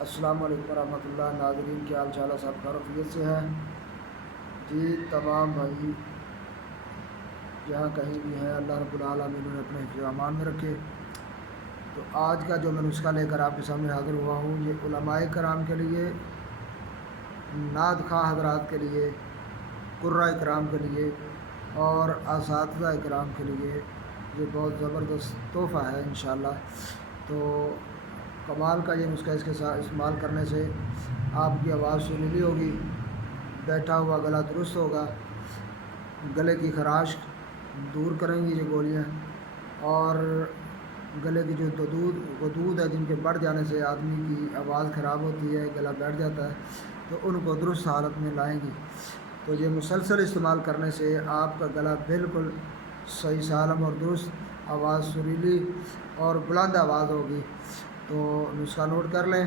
السلام علیکم ورحمۃ اللہ ناظرین، کیا حال چال ہے؟ سب خیریت سے ہیں جی؟ تمام بھائی جہاں کہیں بھی ہیں، اللہ رب العالمین انہیں اپنے حفظ و امان میں رکھے۔ تو آج کا جو میں نسخہ لے کر آپ کے سامنے حاضر ہوا ہوں، یہ علماء کرام کے لیے، نعت خواہ حضرات کے لیے، قراء کرام کے لیے اور اساتذہ کرام کے لیے یہ بہت زبردست تحفہ ہے انشاءاللہ۔ تو کمال کا یہ نسخہ، اس کے ساتھ استعمال کرنے سے آپ کی آواز سریلی ہوگی، بیٹھا ہوا گلا درست ہوگا، گلے کی خراش دور کریں گی یہ گولیاں، اور گلے کی جو غدود ہے جن کے بڑھ جانے سے آدمی کی آواز خراب ہوتی ہے، گلا بیٹھ جاتا ہے، تو ان کو درست حالت میں لائیں گی۔ تو یہ مسلسل استعمال کرنے سے آپ کا گلا بالکل صحیح سالم اور درست، آواز سریلی اور بلند آواز ہوگی۔ تو نسخہ نوٹ کر لیں۔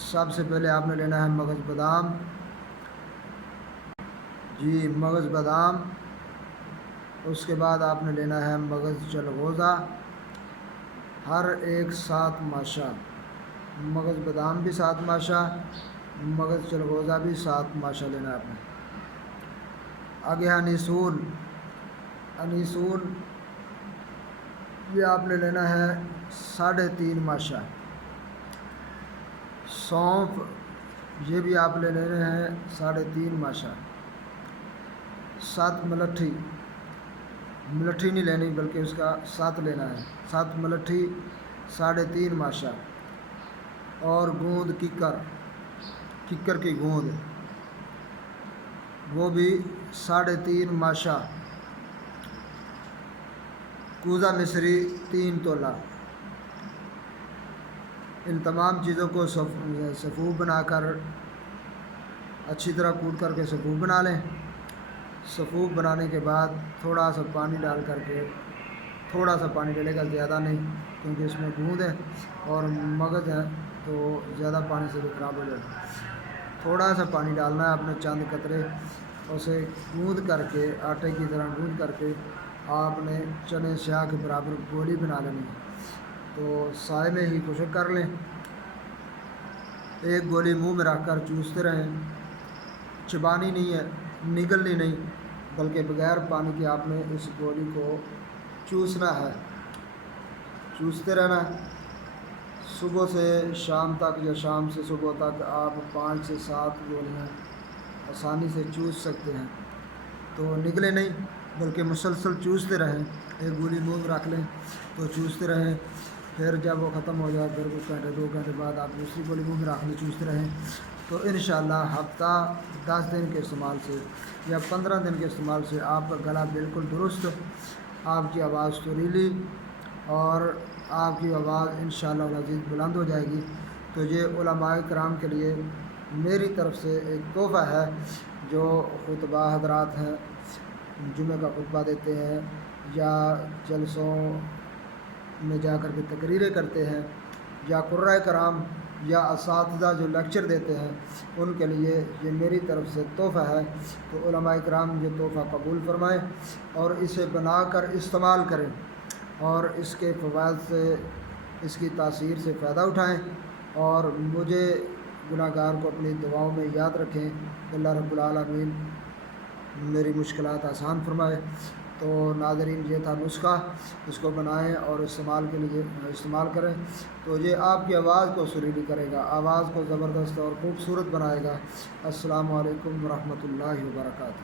سب سے پہلے آپ نے لینا ہے مغز بادام، جی مغز بادام۔ اس کے بعد آپ نے لینا ہے مغز چلغوزہ، ہر ایک 7 ماشا، مغز بادام بھی 7 ماشا، مغز چلغوزہ بھی 7 ماشا لینا ہے آپ نے۔ آگے انیسون یہ آپ نے لینا ہے 3.5 ماشا۔ سونف یہ بھی آپ لے لینے ہیں 3.5 ماشا۔ 7 ملٹھی نہیں لینی بلکہ اس کا 7 لینا ہے، 7 ملٹھی 3.5 ماشا۔ اور گوند ککر کی گوند وہ بھی 3.5 ماشا۔ کوزہ مصری 3 تولہ۔ ان تمام چیزوں کو صفوف بنا کر اچھی طرح کوٹ کر کے صفوف بنا لیں۔ صفوف بنانے کے بعد تھوڑا سا پانی ڈال کر کے، تھوڑا سا پانی ڈلے گا، زیادہ نہیں، کیونکہ اس میں گوند ہے اور مغز ہے تو زیادہ پانی سے بھی خراب ہو جائے گا۔ تھوڑا سا پانی ڈالنا ہے، اپنے چند قطرے اسے گوندھ کر کے، آٹے کی طرح گوندھ کر کے آپ نے چنے سیاہ کے برابر گولی بنا لینی ہے۔ تو سائے میں ہی خشک کر لیں، ایک گولی منہ میں رکھ کر چوستے رہیں، چبانی نہیں ہے، نگلنی نہیں، بلکہ بغیر پانی کے آپ نے اس گولی کو چوسنا ہے، چوستے رہنا۔ صبح سے شام تک یا شام سے صبح تک آپ 5 سے 7 گولیاں آسانی سے چوس سکتے ہیں۔ تو نگلے نہیں بلکہ مسلسل چوستے رہیں، ایک گولی منہ میں رکھ لیں تو چوستے رہیں، پھر جب وہ ختم ہو جائے پھر کچھ گھنٹے 2 گھنٹے بعد آپ دوسری گولی منہ میں رکھ لیں، چوستے رہیں۔ تو انشاءاللہ ہفتہ 10 دن کے استعمال سے یا 15 دن کے استعمال سے آپ کا گلا بالکل درست، آپ کی آواز سریلی اور آپ کی آواز انشاءاللہ العزیز بلند ہو جائے گی۔ تو یہ علماء کرام کے لیے میری طرف سے ایک تحفہ ہے، جو خطبہ حضرات ہیں، جمعہ کا خطبہ دیتے ہیں یا جلسوں میں جا کر کے تقریریں کرتے ہیں، یا قراء کرام یا اساتذہ جو لیکچر دیتے ہیں، ان کے لیے یہ میری طرف سے تحفہ ہے۔ تو علماء کرام یہ تحفہ قبول فرمائیں اور اسے بنا کر استعمال کریں اور اس کے فوائد سے، اس کی تاثیر سے فائدہ اٹھائیں، اور مجھے گناہ گار کو اپنی دعاؤں میں یاد رکھیں۔ اللہ رب العالمین میری مشکلات آسان فرمائے۔ تو ناظرین یہ تھا نسخہ، اس کو بنائیں اور استعمال کریں، تو یہ آپ کی آواز کو سریلی کرے گا، آواز کو زبردست اور خوبصورت بنائے گا۔ السلام علیکم ورحمۃ اللہ وبرکاتہ۔